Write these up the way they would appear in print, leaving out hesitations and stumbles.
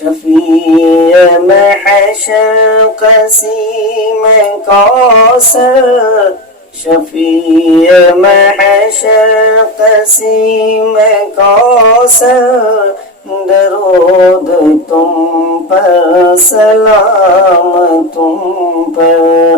شفیع محشر قسیم کوثر، شفیع محشر قسیم کوثر، درود تم پر سلام تم پر،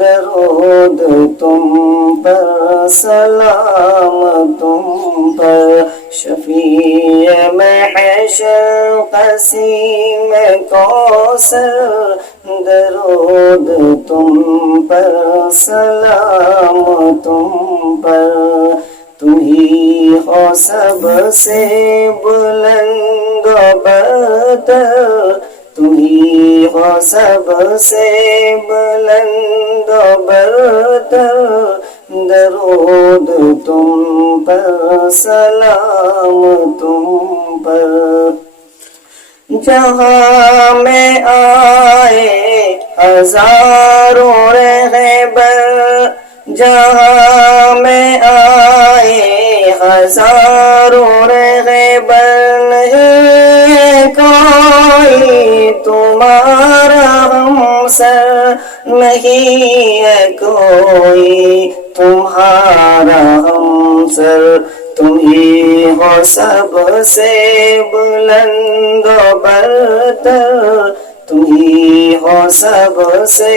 درود تم پر سلام تم پر، شفیع محشر قسیم کوثر، درود تم پر سلام تم پر، تم ہی ہو سب سے بلند و برتر، تم ہی ہو سب سے بلند و برتر، درود تم پر سلام تم پر، جہاں میں آئے ہزاروں رہبر، جہاں میں آئے ہزاروں رہبر، نہیں کوئی تمہارا ہمسر، نہیں ہے کوئی تمہارا ہمسر، تم ہی ہو سب سے بلند و برتر، تم ہی ہو سب سے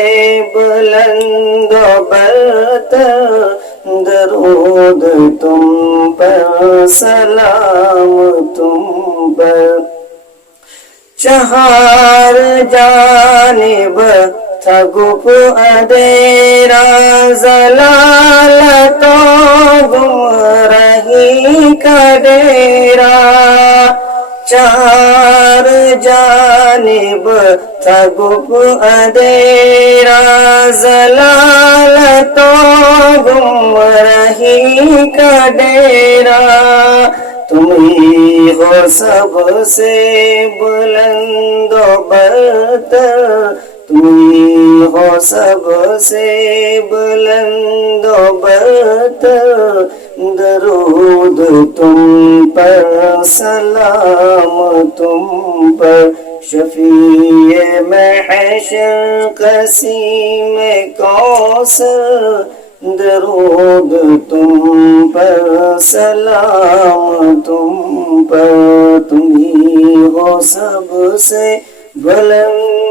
بلند و برتر، درود تم پر سلام تم پر، چہار جانب تھا گپ اندھیرا، ضلالت و گمراہی کا ڈیرا، چار جانب تھا گپ اندھیرا، ضلالت و گمراہی کا ڈیرا، تم ہی ہو سب سے بلند و برتر، تم ہی ہو سب سے بلند و برتر، درود تم پر سلام تم پر، شفیع محشر قسیم کوثر، درود تم پر سلام تم پر، تم ہی ہو سب سے بلند